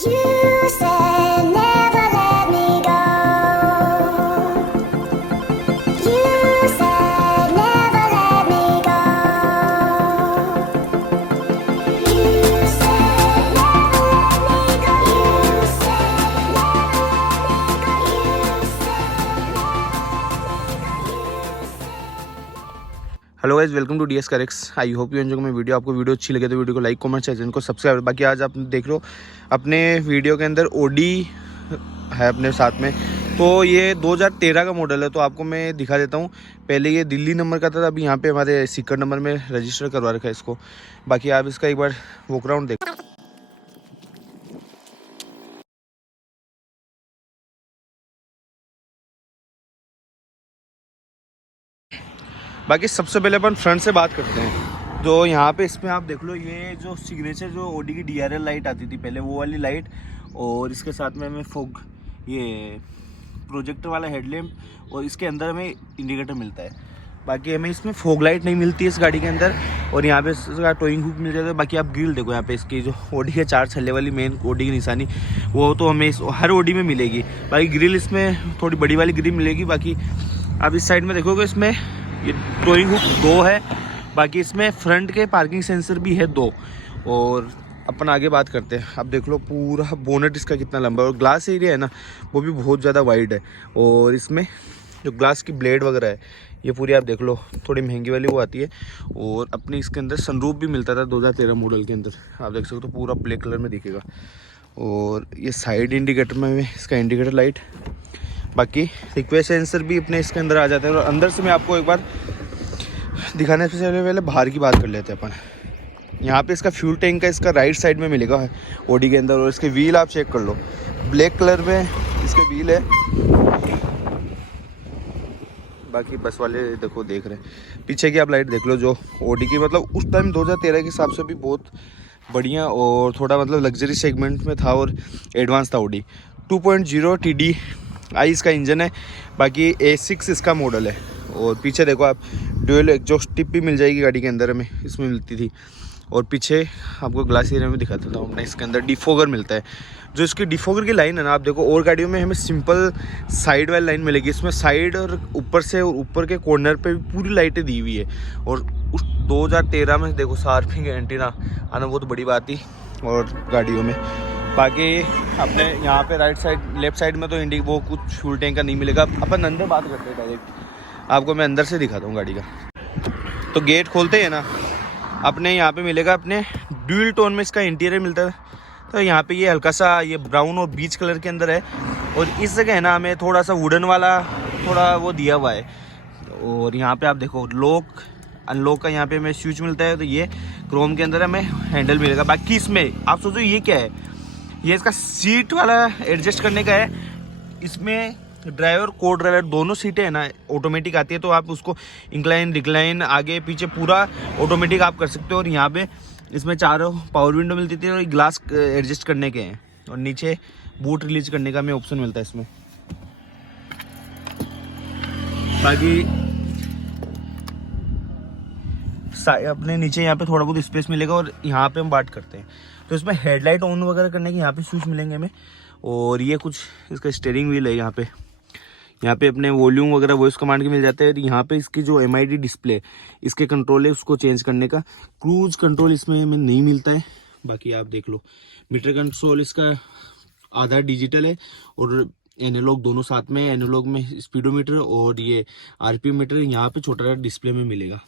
You said never let me go. You said never let me go. You said never let me go. You said never let me go. You said hello guys, welcome to DS करेक्स। I hope you enjoy my video. आपको video अच्छी लगे तो video को like comment channel को subscribe. बाकी आज आप देख लो अपने वीडियो के अंदर ओडी है अपने साथ में। तो ये 2013 का मॉडल है, तो आपको मैं दिखा देता हूँ। पहले ये दिल्ली नंबर का था, अभी यहाँ पे हमारे सीकर नंबर में रजिस्टर करवा रखा है इसको। बाकी आप इसका एक बार वॉक राउंड देख। बाकी सबसे पहले अपन फ्रंट से बात करते हैं। जो यहाँ पे इसमें आप देख लो, ये जो सिग्नेचर जो ओडी की डीआरएल लाइट आती थी पहले, वो वाली लाइट, और इसके साथ में हमें फोग ये प्रोजेक्टर वाला हेडलैम्प, और इसके अंदर हमें इंडिकेटर मिलता है। बाकी हमें इसमें फोग लाइट नहीं मिलती है इस गाड़ी के अंदर। और यहाँ पे इसका टोइंग हुक मिल जाता है। बाकी आप ग्रिल देखो यहाँ पे, इसकी जो ओडी के 4 छल्ले वाली मेन ओडी की निशानी, वो तो हमें हर ओडी में मिलेगी। बाकी ग्रिल इसमें थोड़ी बड़ी वाली ग्रिल मिलेगी। बाकी आप इस साइड में देखोगे, इसमें ये टोइंग हुक 2 है। बाकी इसमें फ्रंट के पार्किंग सेंसर भी है 2। और अपन आगे बात करते हैं। अब देख लो पूरा बोनेट इसका कितना लंबा है, और ग्लास एरिया है ना, वो भी बहुत ज़्यादा वाइड है। और इसमें जो ग्लास की ब्लेड वगैरह है, ये पूरी आप देख लो, थोड़ी महंगी वाली वो आती है। और अपनी इसके अंदर सनरूफ भी मिलता था 2013 मॉडल के अंदर। आप देख सकते हो, तो पूरा ब्लैक कलर में दिखेगा। और ये साइड इंडिकेटर में इसका इंडिकेटर लाइट। बाकी रिक्वेस्ट सेंसर भी अपने इसके अंदर आ जाता है। और अंदर से मैं आपको एक बार दिखाने से पहले बाहर की बात कर लेते हैं अपन। यहाँ पे इसका फ्यूल टैंक का इसका राइट साइड में मिलेगा ओडी के अंदर। और इसके व्हील आप चेक कर लो, ब्लैक कलर में इसके व्हील है। बाकी बस वाले देखो देख रहे हैं, पीछे की आप लाइट देख लो जो ओडी की, मतलब उस टाइम 2013 के हिसाब से भी बहुत बढ़िया और थोड़ा मतलब लग्जरी सेगमेंट में था और एडवांस था ओडी। 2.0 TDI इसका इंजन है। बाकी A6 इसका मॉडल है। और पीछे देखो आप, ड्यूल एग्जॉस्ट टिप भी मिल जाएगी गाड़ी के अंदर, हमें इसमें मिलती थी। और पीछे आपको ग्लास एरिया में दिखा देता हूँ, इसके अंदर डिफोगर मिलता है। जो इसकी डिफोगर की लाइन है ना, आप देखो और गाड़ियों में हमें सिंपल साइड वाली लाइन मिलेगी, इसमें साइड और ऊपर से, और ऊपर के कॉर्नर पे भी पूरी लाइटें दी हुई है। और उस 2013 में देखो शार्पिंग एंटीना आना बहुत बड़ी बात थी और गाड़ियों में। बाकी अपने यहाँ पे राइट साइड लेफ्ट साइड में तो इंडी वो कुछ फ्यूल टैंक का नहीं मिलेगा। अपन अंदर बात करते हैं डायरेक्ट, आपको मैं अंदर से दिखाता हूँ गाड़ी का। तो गेट खोलते हैं ना, अपने यहाँ पे मिलेगा, अपने ड्यूल टोन में इसका इंटीरियर मिलता है। तो यहाँ पे ये हल्का सा ये ब्राउन और बीच कलर के अंदर है। और इस जगह है ना, हमें थोड़ा सा वुडन वाला थोड़ा वो दिया हुआ है। और यहाँ पे आप देखो लॉक अनलॉक का यहाँ पे हमें स्विच मिलता है। तो ये क्रोम के अंदर हमें हैंडल मिलेगा। बाकी इसमें आप सोचो ये क्या है, ये इसका सीट वाला एडजस्ट करने का है। इसमें ड्राइवर को ड्राइवर दोनों सीटें है ना ऑटोमेटिक आती है। तो आप उसको इंक्लाइन डिक्लाइन आगे पीछे पूरा ऑटोमेटिक आप कर सकते हो। और यहाँ पे इसमें 4 पावर विंडो मिलती थी और ग्लास एडजस्ट करने के हैं। और नीचे बूट रिलीज करने का हमें ऑप्शन मिलता है इसमें। बाकी अपने नीचे यहाँ पे थोड़ा बहुत स्पेस मिलेगा। और यहाँ पे हम बात करते हैं, तो इसमें हेडलाइट ऑन वगैरह करने के यहाँ पे स्विच मिलेंगे हमें। और ये कुछ इसका स्टीयरिंग व्हील है। यहाँ पे अपने वॉल्यूम वगैरह वॉइस कमांड के मिल जाते हैं। यहाँ पे इसकी जो MID डिस्प्ले इसके कंट्रोल है, उसको चेंज करने का। क्रूज कंट्रोल इसमें हमें नहीं मिलता है। बाकी आप देख लो मीटर कंट्रोल इसका आधा डिजिटल है और एनालॉग दोनों साथ में। एनालॉग में स्पीडोमीटर और ये RPM मीटर यहाँ पे छोटा डिस्प्ले में मिलेगा।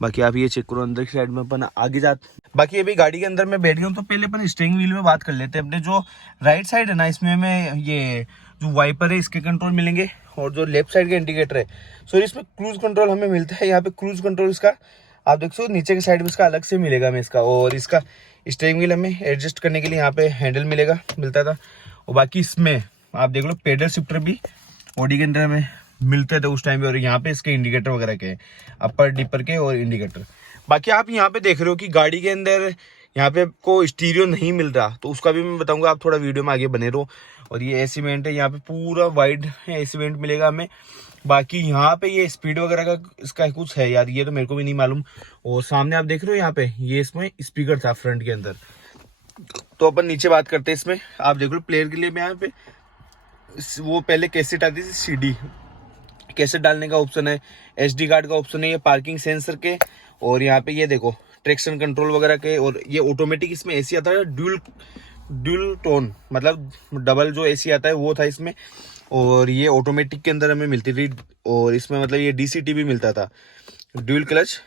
बाकी आप ये चेक करो, अंदर की साइड में अपन आगे जाते। बाकी अभी गाड़ी के अंदर मैं बैठ गया हूँ, तो पहले अपन स्टीयरिंग व्हील में बात कर लेते हैं। अपने जो राइट साइड है ना, इसमें हमें ये जो वाइपर है इसके कंट्रोल मिलेंगे। और जो लेफ्ट साइड का इंडिकेटर है, सो इसमें क्रूज कंट्रोल हमें मिलता है। यहाँ पे क्रूज कंट्रोल इसका आप देख सकते हो, नीचे की साइड में इसका अलग से मिलेगा हमें इसका। और इसका स्टीयरिंग व्हील हमें एडजस्ट करने के लिए यहाँ पे हैंडल मिलता था। और बाकी इसमें आप देख लो पेडल शिफ्टर भी ओडी के अंदर हमें मिलते थे उस टाइम पे। और यहाँ पे इसके इंडिकेटर वगैरह के अपर डिपर के और इंडिकेटर। बाकी आप यहाँ पे देख रहे हो कि गाड़ी के अंदर यहाँ पे को स्टीरियो नहीं मिल रहा, तो उसका भी मैं बताऊंगा, आप थोड़ा वीडियो में आगे बने रहो। और ये AC वेंट है, यहाँ पे पूरा वाइड AC वेंट मिलेगा हमें। बाकी यहाँ पे ये स्पीड वगैरह का इसका कुछ है यार, ये तो मेरे को भी नहीं मालूम। और सामने आप देख रहे हो यहाँ पे ये इसमें स्पीकर था फ्रंट के अंदर। तो अपन नीचे बात करते हैं इसमें। आप देख लो प्लेयर के लिए मैं यहाँ पे वो पहले कैसेट आती थी सीडी, कैसेट डालने का ऑप्शन है, एसडी कार्ड का ऑप्शन है, ये पार्किंग सेंसर के, और यहाँ पे ये देखो ट्रैक्शन कंट्रोल वगैरह के, और ये ऑटोमेटिक इसमें एसी आता है ड्यूल टोन, मतलब डबल जो एसी आता है वो था इसमें, और ये ऑटोमेटिक के अंदर हमें मिलती थी, और इसमें मतलब ये डीसीटी भी मिलता था, ड्यूल क्लच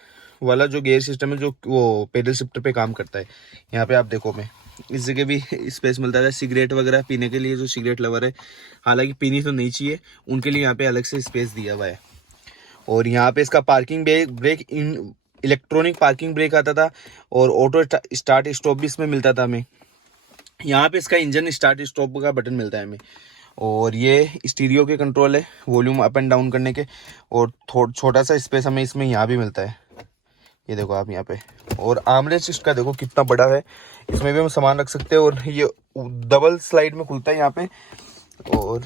वाला जो गियर सिस्टम है, जो वो पेडल शिफ्टर पे काम करता है। यहाँ पे आप देखो मैं इस जगह भी स्पेस मिलता है सिगरेट वगैरह पीने के लिए, जो सिगरेट लवर है, हालांकि पीनी तो नहीं चाहिए, उनके लिए यहाँ पे अलग से स्पेस दिया हुआ है। और यहाँ पे इसका parking brake electronic parking brake आता था, और ऑटो स्टार्ट स्टॉप भी इसमें मिलता था हमें। यहाँ पे इसका इंजन स्टार्ट स्टॉप का बटन मिलता है हमें, और ये स्टीरियो के कंट्रोल है वॉल्यूम अप एंड डाउन करने के, और छोटा सा स्पेस हमें इसमें यहाँ भी मिलता है, ये देखो आप यहाँ पे। और आर्मरेस्ट इसका देखो कितना बड़ा है, इसमें भी हम सामान रख सकते हैं, और ये डबल स्लाइड में खुलता है यहाँ पे, और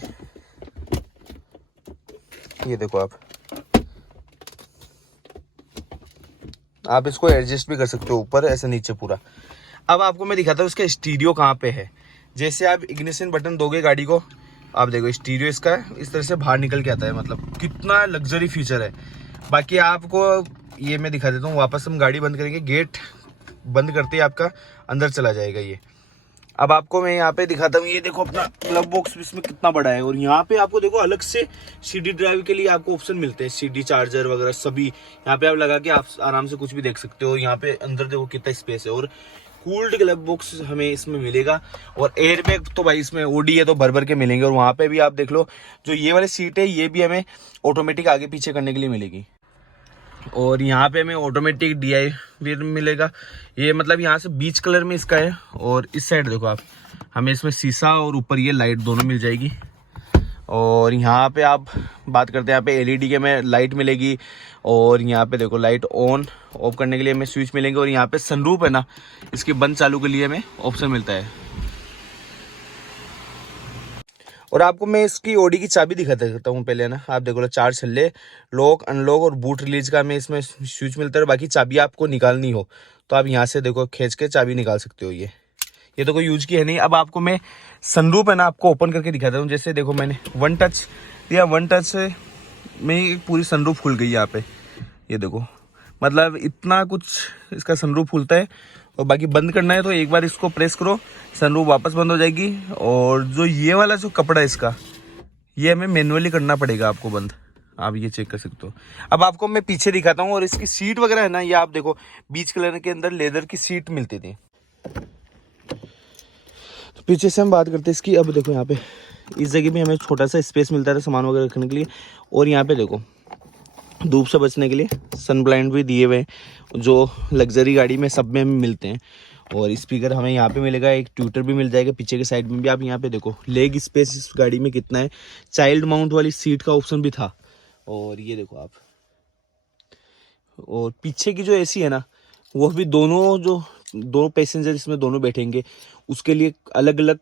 ये देखो आप इसको एडजस्ट भी कर सकते हो ऊपर ऐसे नीचे पूरा। अब आपको मैं दिखाता हूँ इसका स्टीरियो कहाँ पे है। जैसे आप इग्निशन बटन दोगे गाड़ी को, आप देखो स्टीरियो इसका इस तरह से बाहर निकल के आता है, मतलब कितना लग्जरी फीचर है। बाकी आपको ये मैं दिखा देता हूँ, वापस हम गाड़ी बंद करेंगे, गेट बंद करते ही आपका अंदर चला जाएगा ये। अब आपको मैं यहाँ पे दिखाता हूँ, ये देखो अपना ग्लव बॉक्स इसमें कितना बड़ा है, और यहाँ पे आपको देखो अलग से सीडी ड्राइव के लिए आपको ऑप्शन मिलते हैं, सीडी चार्जर वगैरह सभी यहाँ पे आप लगा के आप आराम से कुछ भी देख सकते हो। यहाँ पे अंदर देखो कितना स्पेस है, और कूल्ड ग्लव बॉक्स हमें इसमें मिलेगा, और एयर बैग तो भाई इसमें ओडी है तो भर भर के मिलेंगे। और वहाँ पे भी आप देख लो जो ये वाली सीट है ये भी हमें ऑटोमेटिक आगे पीछे करने के लिए मिलेगी, और यहाँ पे हमें ऑटोमेटिक DI भी मिलेगा। ये मतलब यहाँ से बीच कलर में इसका है, और इस साइड देखो आप हमें इसमें शीशा और ऊपर ये लाइट दोनों मिल जाएगी। और यहाँ पे आप बात करते हैं, यहाँ पे LED के में लाइट मिलेगी, और यहाँ पे देखो लाइट ऑन ऑफ करने के लिए हमें स्विच मिलेंगे, और यहाँ पे सनरूफ है ना, इसके बंद चालू के लिए हमें ऑप्शन मिलता है। और आपको मैं इसकी ओडी की चाबी दिखा देता हूँ पहले ना, आप देखो 4 छल्ले, लॉक अनलॉक और बूट रिलीज का हमें इसमें स्विच मिलता है। बाकी चाबी आपको निकालनी हो तो आप यहाँ से देखो खींच के चाबी निकाल सकते हो। ये तो कोई यूज की है नहीं। अब आपको मैं सनरूफ है ना आपको ओपन करके दिखाता हूँ। जैसे देखो मैंने 1 टच दिया, 1 टच से में पूरी सनरूफ खुल गई यहाँ पे, ये देखो, मतलब इतना कुछ इसका सनरूफ खुलता है। और बाकी बंद करना है तो एक बार इसको प्रेस करो, सनरूफ वापस बंद हो जाएगी। और जो ये वाला जो कपड़ा है इसका, ये हमें मैनुअली करना पड़ेगा आपको बंद, आप ये चेक कर सकते हो। अब आपको मैं पीछे दिखाता हूँ। और इसकी सीट वगैरह है ना, ये आप देखो बीच कलर के अंदर लेदर की सीट मिलती थी। तो पीछे से हम बात करते हैं इसकी। अब देखो यहाँ पे इस जगह भी हमें छोटा सा स्पेस मिलता है सामान वगैरह रखने के लिए। और यहाँ पे देखो धूप से बचने के लिए सन ब्लाइंड भी दिए हुए हैं, जो लग्जरी गाड़ी में सब में हमें मिलते हैं। और स्पीकर हमें यहाँ पे मिलेगा, एक ट्यूटर भी मिल जाएगा पीछे के साइड में भी। आप यहाँ पे देखो लेग स्पेस इस गाड़ी में कितना है, चाइल्ड माउंट वाली सीट का ऑप्शन भी था। और ये देखो आप, और पीछे की जो एसी है ना, वो भी दो पैसेंजर इसमें दोनों बैठेंगे, उसके लिए अलग अलग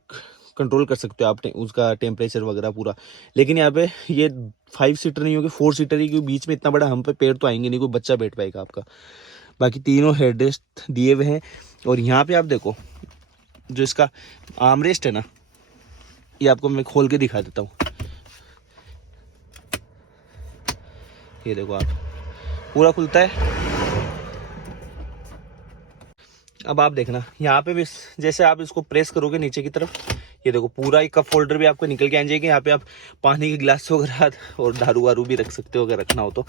कंट्रोल कर सकते हो आप उसका टेम्परेचर वगैरह पूरा। लेकिन यहाँ पे ये 5 सीटर नहीं होगी, 4 सीटर ही, क्योंकि बीच में इतना बड़ा हम पे पैर तो आएंगे नहीं, कोई बच्चा बैठ पाएगा आपका। बाकी तीनों हेडरेस्ट दिए हुए हैं। और यहाँ पे आप देखो जो इसका आर्मरेस्ट है ना, ये आपको मैं खोल के दिखा देता हूँ। ये देखो आप, पूरा खुलता है। अब आप देखना यहाँ पे भी जैसे आप इसको प्रेस करोगे नीचे की तरफ, ये देखो पूरा एक कप होल्डर भी आपको निकल के आ जाएगी। यहाँ पे आप पानी के गिलास वगैरह और दारू वारू भी रख सकते हो अगर रखना हो तो।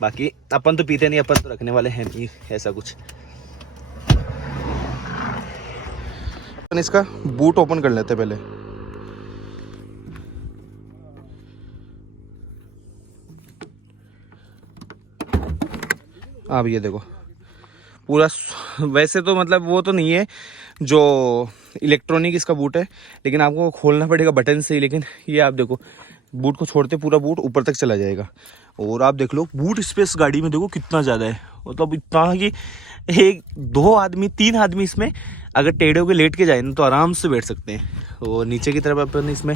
बाकी अपन तो पीते नहीं, अपन तो रखने वाले हैं नहीं ऐसा कुछ। अपन इसका बूट ओपन कर लेते पहले। अब ये देखो पूरा, वैसे तो मतलब वो तो नहीं है जो इलेक्ट्रॉनिक इसका बूट है, लेकिन आपको खोलना पड़ेगा बटन से ही। लेकिन ये आप देखो बूट को छोड़ते पूरा बूट ऊपर तक चला जाएगा। और आप देख लो बूट स्पेस गाड़ी में देखो कितना ज़्यादा है, मतलब इतना कि 1 2 आदमी 3 आदमी इसमें अगर टेढ़े होकर लेट के जाए ना तो आराम से बैठ सकते हैं। और नीचे की तरफ अपन इसमें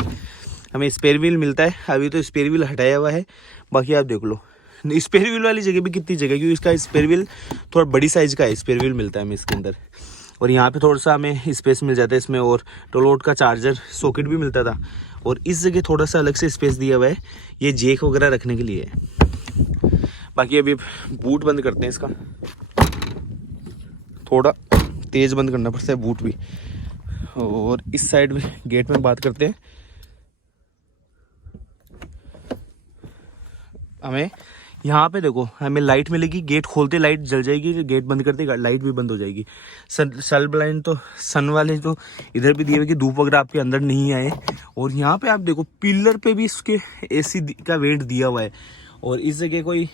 हमें स्पेयर व्हील मिलता है। अभी तो स्पेयर व्हील हटाया हुआ है, बाकी आप देख लो स्पेयर व्हील वाली जगह भी कितनी जगह, क्योंकि इसका स्पेयर व्हील थोड़ा बड़ी साइज का है, स्पेयर व्हील मिलता है हमें इसके अंदर। और यहाँ पे थोड़ा सा हमें स्पेस मिल जाता है इसमें, और 12 वोल्ट का चार्जर सॉकेट भी मिलता था। और इस जगह थोड़ा सा अलग से स्पेस दिया हुआ है, ये जैक वगैरह रखने के लिए है। बाकी अभी बूट बंद करते हैं इसका, थोड़ा तेज़ बंद करना पड़ता है बूट भी। और इस साइड में गेट में बात करते हैं। हमें यहाँ पे देखो हमें लाइट मिलेगी, गेट खोलते लाइट जल जाएगी, गेट बंद करते लाइट भी बंद हो जाएगी। सन ब्लाइंड तो सन वाले तो इधर भी दिए हुए कि धूप वगैरह आपके अंदर नहीं आए। और यहाँ पे आप देखो पिलर पे भी इसके एसी का वेंट दिया हुआ है। और इस जगह कोई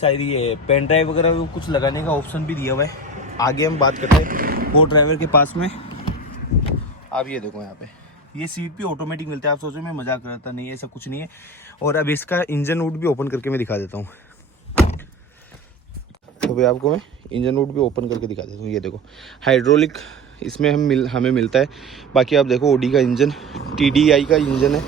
शायद ये पेन ड्राइव वगैरह कुछ लगाने का ऑप्शन भी दिया हुआ है। आगे हम बात करते हैं को ड्राइवर के पास में। आप ये देखो यहाँ पे ये सीट भी ऑटोमेटिक मिलता है। आप सोचो मैं मजाक कर रहा था, नहीं ऐसा कुछ नहीं है। और अब इसका इंजन रूट भी ओपन करके मैं दिखा देता हूँ। तो भाई आपको मैं इंजन रूट भी ओपन करके दिखा देता हूँ। ये देखो हाइड्रोलिक इसमें हमें मिलता है। बाकी आप देखो ओडी का इंजन TDI का इंजन है,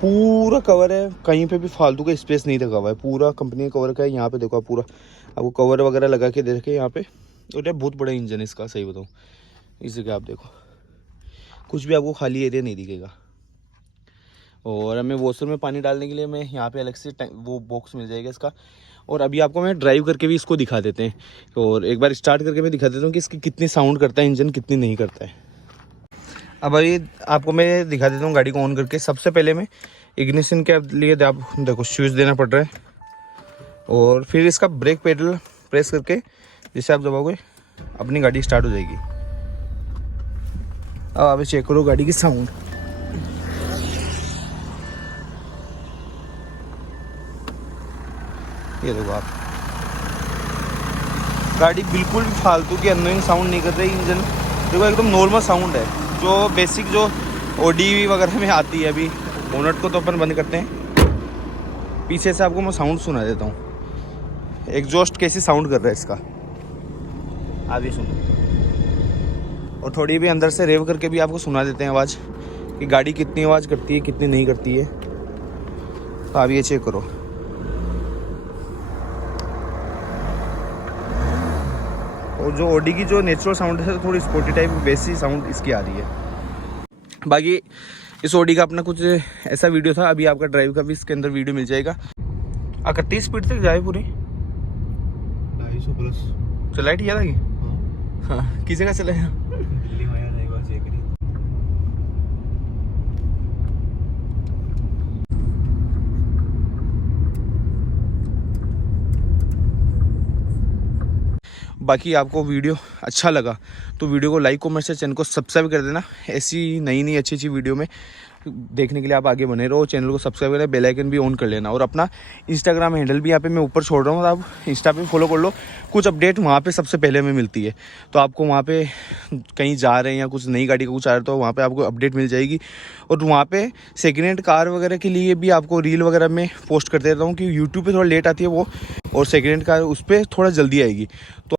पूरा कवर है, कहीं पे भी फालतू का स्पेस नहीं रखा हुआ है, पूरा कंपनी कवर का है। यहाँ पे देखो आप पूरा आपको कवर वगैरह लगा के देखे यहाँ पे। और बहुत बड़ा इंजन है इसका, सही बताऊँ। इस जगह आप देखो कुछ भी आपको खाली एरिया नहीं दिखेगा। और हमें वॉशर में पानी डालने के लिए मैं यहाँ पे अलग से वो बॉक्स मिल जाएगा इसका। और अभी आपको मैं ड्राइव करके भी इसको दिखा देते हैं, और एक बार स्टार्ट करके मैं दिखा देता हूँ कि इसकी कितनी साउंड करता है इंजन, कितनी नहीं करता है। अब अभी आपको मैं दिखा देता हूँ गाड़ी को ऑन करके। सबसे पहले मैं इग्निशन के लिए आप देखो स्विच देना पड़ रहा है, और फिर इसका ब्रेक पेडल प्रेस करके जैसे आप दबाओगे अपनी गाड़ी स्टार्ट हो जाएगी। अब आप चेक करो गाड़ी की साउंड। ये देखो आप, गाड़ी बिल्कुल भी फालतू की अननोइंग साउंड नहीं कर रही। इंजन देखो एकदम नॉर्मल साउंड है, जो बेसिक जो OD वगैरह में आती है। अभी बोनट को तो अपन बंद करते हैं, पीछे से आपको मैं साउंड सुना देता हूँ। एग्जॉस्ट कैसी साउंड कर रहा है इसका, आप ये सुनो। और थोड़ी भी अंदर से रेव करके भी आपको सुना देते हैं आवाज़, कि गाड़ी कितनी आवाज़ करती है कितनी नहीं करती है। तो आप ये चेक करो। और जो OD की जो नेचुरल साउंड है थोड़ी स्पोर्टी टाइप वैसी साउंड इसकी आ रही है। बाकी इस OD का अपना कुछ ऐसा वीडियो था, अभी आपका ड्राइव का भी इसके अंदर वीडियो मिल जाएगा। 31 स्पीड तक जाए पूरी 250 प्लस चलाई ठीक है। हाँ किसी का चलाया दिल्ली में आया एक बार चेक करिए। बाकी आपको वीडियो अच्छा लगा तो वीडियो को लाइक कमेंट से चैनल को सब्सक्राइब कर देना। ऐसी नई अच्छी वीडियो में देखने के लिए आप आगे बने रहो। चैनल को सब्सक्राइब करें, बेल आइकन भी ऑन कर लेना। और अपना इंस्टाग्राम हैंडल भी यहाँ पे मैं ऊपर छोड़ रहा हूँ, आप इंस्टा पे फॉलो कर लो। कुछ अपडेट वहाँ पे सबसे पहले में मिलती है, तो आपको वहाँ पे कहीं जा रहे हैं या कुछ नई गाड़ी का कुछ आ रहा है तो वहाँ पे आपको अपडेट मिल जाएगी। और वहाँ पे सेकेंड हैंड कार वगैरह के लिए भी आपको रील वगैरह में पोस्ट कर देता हूँ, कि यूट्यूब पर थोड़ा लेट आती है वो, और सेकेंड हैंड कार उस पर थोड़ा जल्दी आएगी। तो